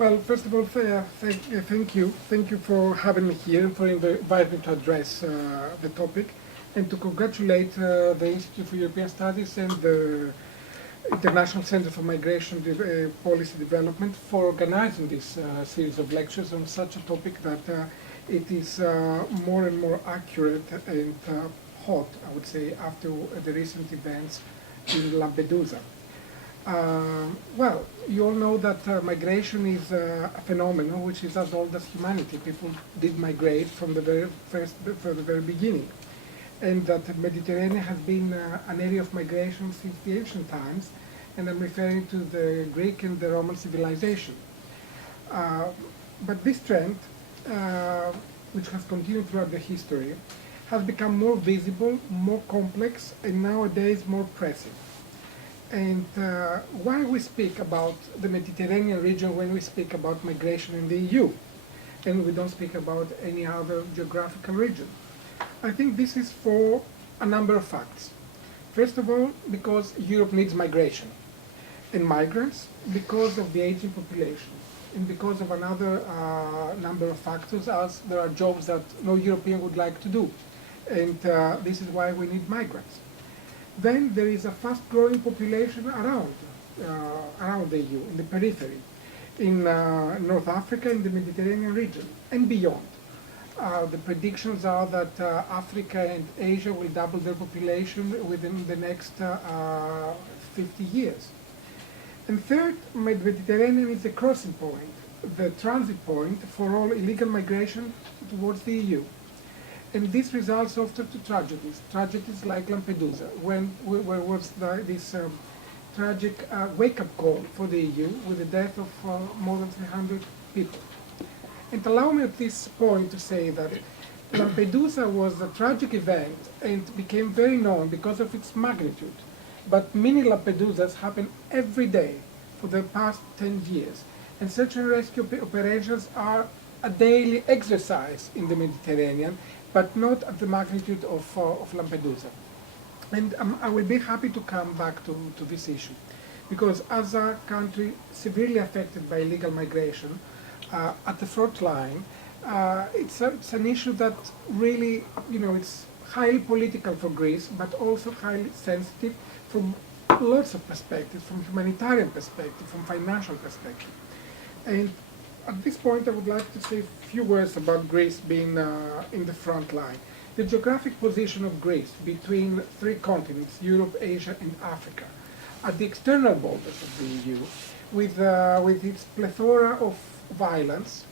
Well, first of all, thank you. Thank you for having me here and for inviting me to address the topic and to congratulate the Institute for European Studies and the International Center for Migration Policy Development for organizing this series of lectures on such a topic that it is more and more accurate and hot, I would say, after the recent events in Lampedusa. Well, you all know that migration is a phenomenon which is as old as humanity. People did migrate from the very beginning, and that the Mediterranean has been an area of migration since the ancient times, and I'm referring to the Greek and the Roman civilization. But this trend, which has continued throughout the history, has become more visible, more complex, and nowadays more pressing. And why we speak about the Mediterranean region when we speak about migration in the EU, and we don't speak about any other geographical region? I think this is for a number of facts. First of all, because Europe needs migration, and migrants because of the aging population, and because of another number of factors, as there are jobs that no European would like to do, and this is why we need migrants. Then there is a fast-growing population around the EU, in the periphery, in North Africa, in the Mediterranean region, and beyond. The predictions are that Africa and Asia will double their population within the next 50 years. And third, Mediterranean is the crossing point, the transit point for all illegal migration towards the EU. And this results often to tragedies like Lampedusa, where was this tragic wake-up call for the EU with the death of more than 300 people. And allow me at this point to say that Lampedusa was a tragic event and became very known because of its magnitude. But many Lampedusas happen every day for the past 10 years. And search and rescue operations are a daily exercise in the Mediterranean, but not at the magnitude of Lampedusa. And I will be happy to come back to this issue, because as a country severely affected by illegal migration, at the front line, it's an issue that really, it's highly political for Greece, but also highly sensitive from lots of perspectives, from humanitarian perspective, from financial perspective. And at this point, I would like to say a few words about Greece being in the front line. The geographic position of Greece between three continents, Europe, Asia, and Africa, at the external borders of the EU, with its plethora of violence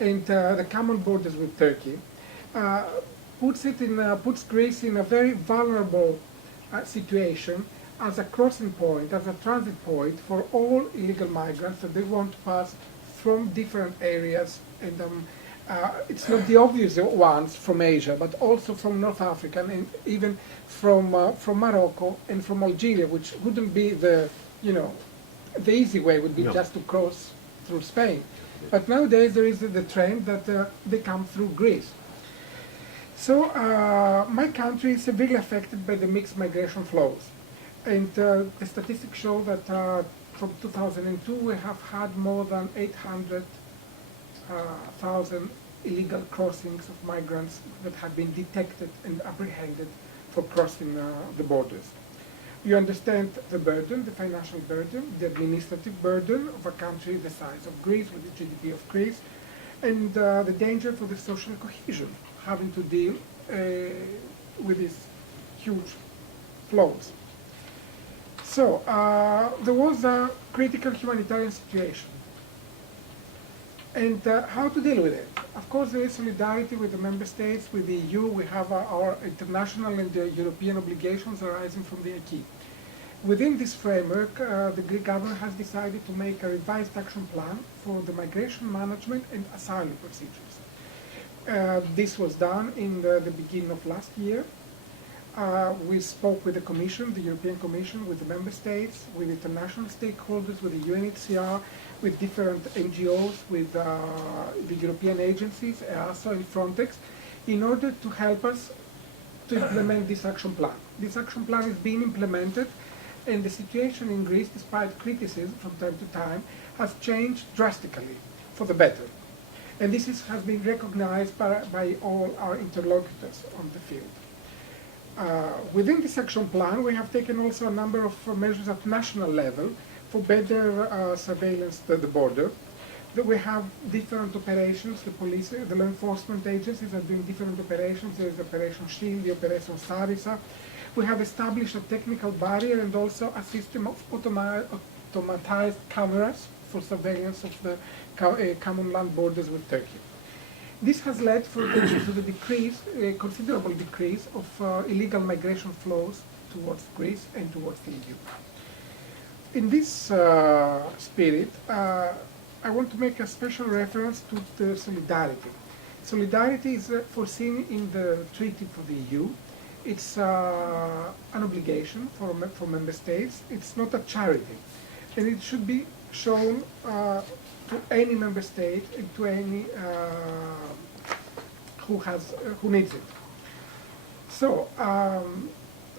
and the common borders with Turkey, puts Greece in a very vulnerable situation as a crossing point, as a transit point for all illegal migrants that they want to pass from different areas, and it's not the obvious ones from Asia, but also from North Africa and even from Morocco and from Algeria, which wouldn't be the easy way would be just to cross through Spain. But nowadays there is the trend that they come through Greece. So my country is severely affected by the mixed migration flows. And the statistics show that from 2002 we have had more than 800,000 illegal crossings of migrants that have been detected and apprehended for crossing the borders. You understand the burden, the financial burden, the administrative burden of a country the size of Greece, with the GDP of Greece, and the danger for the social cohesion, having to deal with these huge flows. So, there was a critical humanitarian situation. And how to deal with it? Of course, there is solidarity with the member states, with the EU. We have our international and European obligations arising from the acquis. Within this framework, the Greek government has decided to make a revised action plan for the migration management and asylum procedures. This was done in the beginning of last year. We spoke with the Commission, the European Commission, with the member states, with international stakeholders, with the UNHCR, with different NGOs, with the European agencies, EASO and Frontex, in order to help us to implement this action plan. This action plan is being implemented and the situation in Greece, despite criticism from time to time, has changed drastically for the better. And this has been recognized by all our interlocutors on the field. Within this action plan, we have taken also a number of measures at national level for better surveillance at the border. That we have different operations, the police, the law enforcement agencies are doing different operations. There is Operation Shield, the Operation Starisa. We have established a technical barrier and also a system of automatized cameras for surveillance of the common land borders with Turkey. This has led to the decrease, a considerable decrease of illegal migration flows towards Greece and towards the EU. In this spirit, I want to make a special reference to the solidarity. Solidarity is foreseen in the Treaty for the EU. It's an obligation for member states. It's not a charity, and it should be shown to any member state and to any who needs it. So,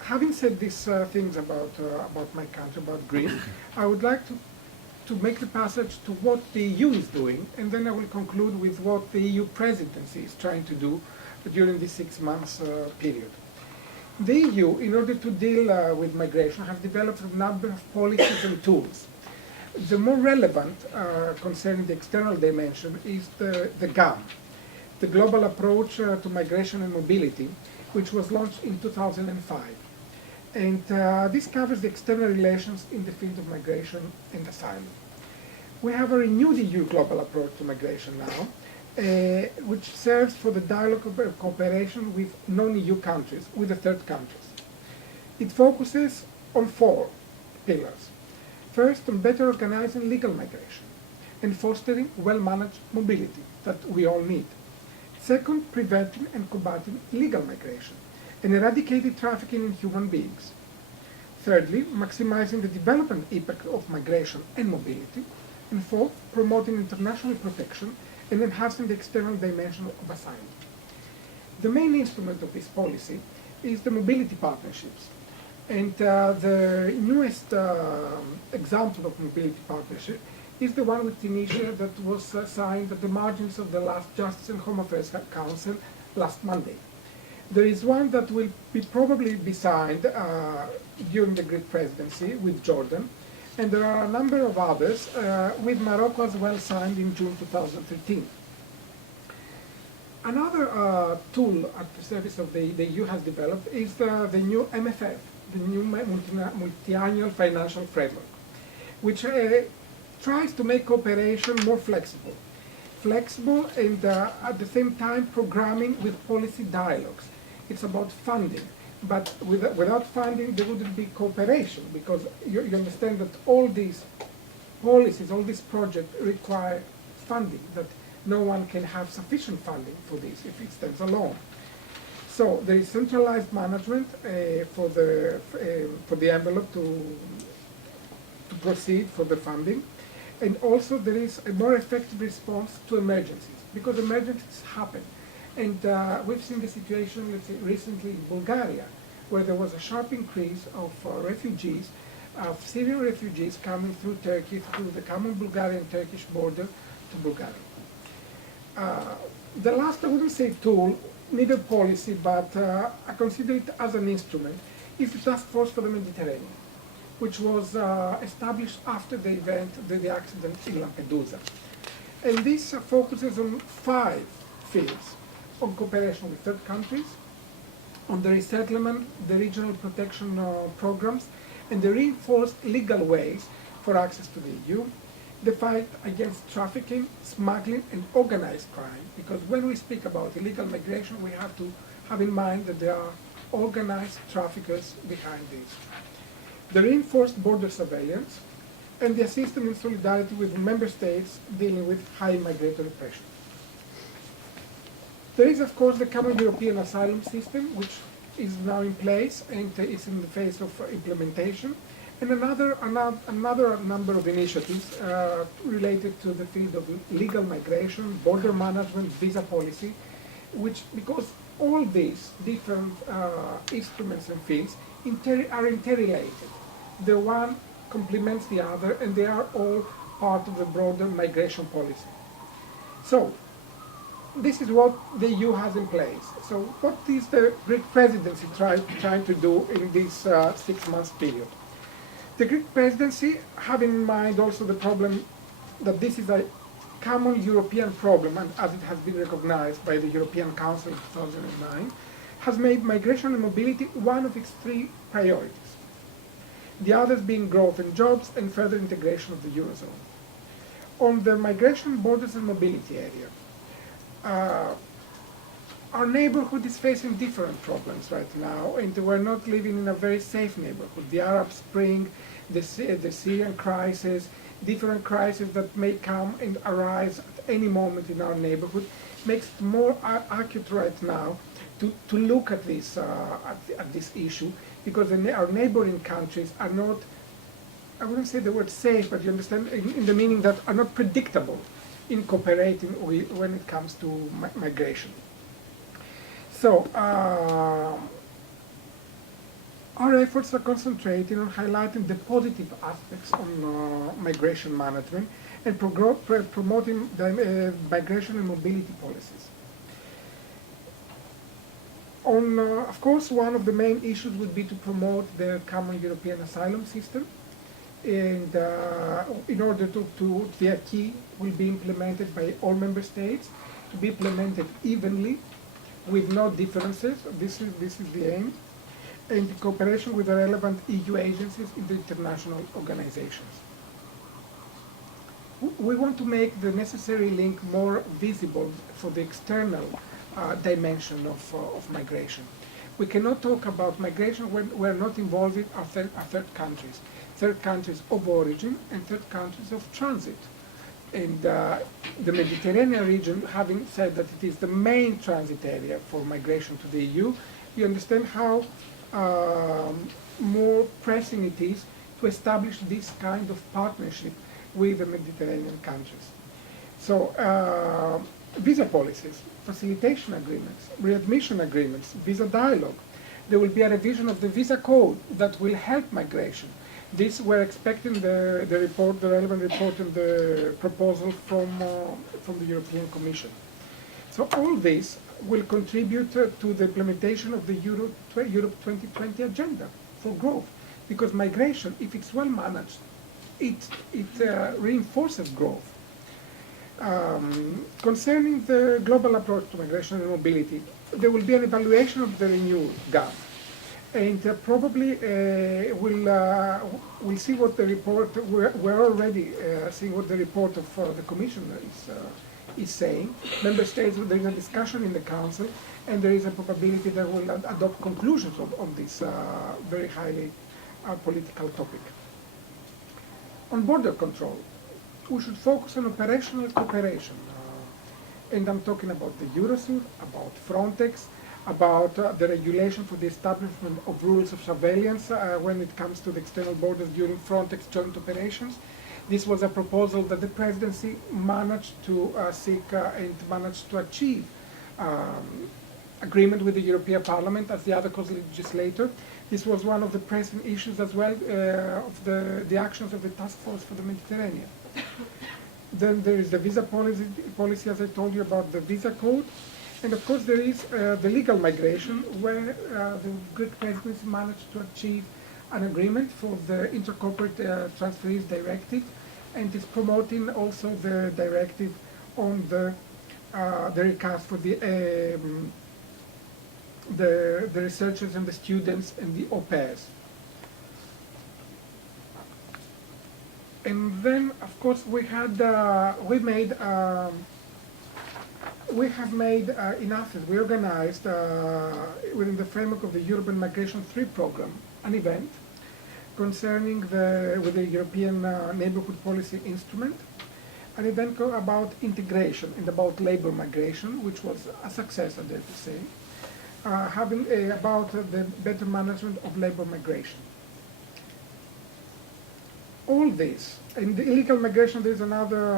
having said these things about my country, about Greece, I would like to make the passage to what the EU is doing, and then I will conclude with what the EU presidency is trying to do during this 6 months period. The EU, in order to deal with migration, has developed a number of policies and tools. The more relevant concerning the external dimension is the GAM, the Global Approach to Migration and Mobility, which was launched in 2005. And this covers the external relations in the field of migration and asylum. We have a renewed EU global approach to migration now, which serves for the dialogue of cooperation with non-EU countries, with the third countries. It focuses on 4 pillars. First, on better organizing legal migration and fostering well-managed mobility that we all need. Second, preventing and combating illegal migration and eradicating trafficking in human beings. Thirdly, maximizing the development impact of migration and mobility. And fourth, promoting international protection and enhancing the external dimension of asylum. The main instrument of this policy is the mobility partnerships. And the newest example of mobility partnership is the one with Tunisia that was signed at the margins of the last Justice and Home Affairs Council last Monday. There is one that will probably be signed during the Greek presidency with Jordan, and there are a number of others with Morocco as well signed in June 2013. Another tool at the service of the EU has developed is the new MFF, the new multi-annual financial framework, which tries to make cooperation more flexible. Flexible and at the same time programming with policy dialogues. It's about funding, but without funding there wouldn't be cooperation, because you understand that all these policies, all these projects require funding, that no one can have sufficient funding for this if it stands alone. So there is centralized management for the envelope to proceed for the funding, and also there is a more effective response to emergencies, because emergencies happen. And we've seen the situation, let's say, recently in Bulgaria, where there was a sharp increase of refugees, of Syrian refugees coming through Turkey, through the common Bulgarian-Turkish border to Bulgaria. The last, I wouldn't say tool, neither policy, but I consider it as an instrument, is the Task Force for the Mediterranean, which was established after the event, the accident in Lampedusa. And this focuses on 5 fields: on cooperation with third countries, on the resettlement, the regional protection programs, and the reinforced legal ways for access to the EU, the fight against trafficking, smuggling, and organized crime, because when we speak about illegal migration, we have to have in mind that there are organized traffickers behind this. The reinforced border surveillance, and the assistance and solidarity with member states dealing with high migratory pressure. There is, of course, the common European asylum system, which is now in place and is in the phase of implementation, and another number of initiatives related to the field of legal migration, border management, visa policy, which, because all these different instruments and fields are interrelated. the one complements the other, and they are all part of the broader migration policy. So, this is what the EU has in place. So what is the Greek presidency trying to do in this 6 month period? The Greek presidency, having in mind also the problem that this is a common European problem, and as it has been recognized by the European Council in 2009, has made migration and mobility one of its three priorities. The others being growth and jobs and further integration of the Eurozone. On the migration, borders and mobility area, our neighborhood is facing different problems right now, and we're not living in a very safe neighborhood. The Arab Spring, the Syrian crisis, different crises that may come and arise at any moment in our neighborhood, makes it more acute right now to look at this issue, because our neighboring countries are not, I wouldn't say the word safe, but you understand, in the meaning that are not predictable in cooperating when it comes to migration. So, our efforts are concentrating on highlighting the positive aspects on migration management and promoting the migration and mobility policies. Of course, one of the main issues would be to promote the common European asylum system, and in order to the acquis will be implemented by all member states, to be implemented evenly with no differences. This is the aim, and in cooperation with the relevant EU agencies in the international organizations. We want to make the necessary link more visible for the external dimension of migration. We cannot talk about migration when we're not involving our third countries of origin and third countries of transit. And the Mediterranean region, having said that it is the main transit area for migration to the EU, you understand how more pressing it is to establish this kind of partnership with the Mediterranean countries. So visa policies, facilitation agreements, readmission agreements, visa dialogue. There will be a revision of the visa code that will help migration. This we're expecting the relevant report and the proposal from the European Commission. So all this will contribute to the implementation of the Europe 2020 agenda for growth, because migration, if it's well managed, it reinforces growth. Concerning the global approach to migration and mobility, there will be an evaluation of the renewed GAP, and probably we'll see what the report. We're already seeing what the report of the Commission is saying. Member States, there is a discussion in the Council, and there is a probability that we'll adopt conclusions on this very highly political topic. On border control, we should focus on operational cooperation. And I'm talking about the Eurosur, about Frontex, about the regulation for the establishment of rules of surveillance when it comes to the external borders during Frontex joint operations. This was a proposal that the presidency managed to seek and managed to achieve agreement with the European Parliament as the other co-legislator. This was one of the pressing issues as well of the actions of the Task Force for the Mediterranean. Then there is the visa policy, as I told you, about the visa code. And of course there is the legal migration, where the Greek presidency managed to achieve an agreement for the Intercorporate Transferees Directive, and is promoting also the directive on the recast for the researchers and the students and the au pairs. And then, of course, we have made in Athens, we organized within the framework of the European Migration 3 program an event concerning with the European Neighborhood Policy Instrument, an event about integration and about labor migration, which was a success, I dare to say, about the better management of labor migration. All this, and the illegal migration, there is another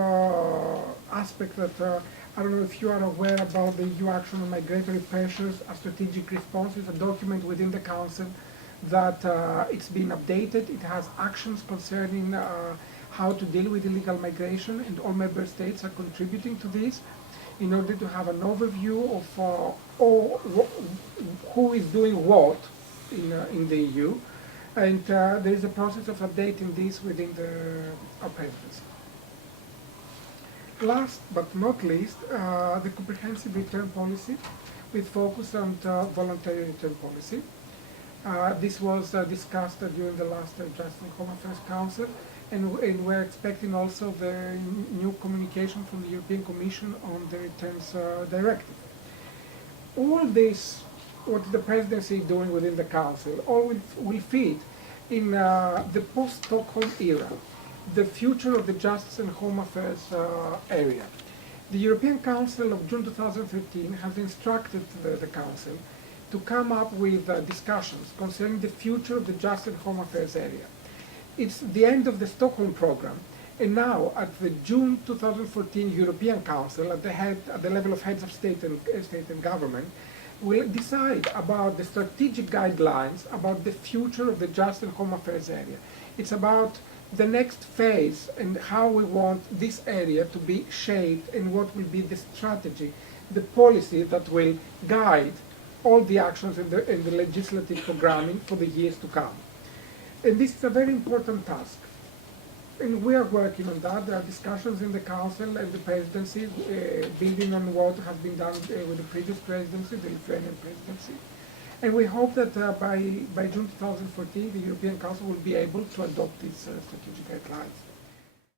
aspect that I don't know if you are aware about the EU action on migratory pressures, a strategic response. Is a document within the Council that it's been updated. It has actions concerning how to deal with illegal migration, and all member states are contributing to this in order to have an overview of who is doing what in the EU. And there is a process of updating this within our presidency. Last but not least, the comprehensive return policy with focus on voluntary return policy. This was discussed during the last Justice and Home Affairs Council, and we're expecting also the new communication from the European Commission on the Returns Directive. All this, what the presidency is doing within the Council, all will fit in the post-Stockholm era, the future of the Justice and Home Affairs area. The European Council of June 2013 has instructed the Council to come up with discussions concerning the future of the Justice and Home Affairs area. It's the end of the Stockholm program, and now at the June 2014 European Council, at the level of heads of state and government, will decide about the strategic guidelines about the future of the Justice and Home Affairs area. It's about the next phase and how we want this area to be shaped, and what will be the strategy, the policy that will guide all the actions in the legislative programming for the years to come. And this is a very important task. And we are working on that. There are discussions in the Council and the Presidency, building on what has been done with the previous Presidency, the Lithuanian Presidency. And we hope that by June 2014, the European Council will be able to adopt these strategic guidelines.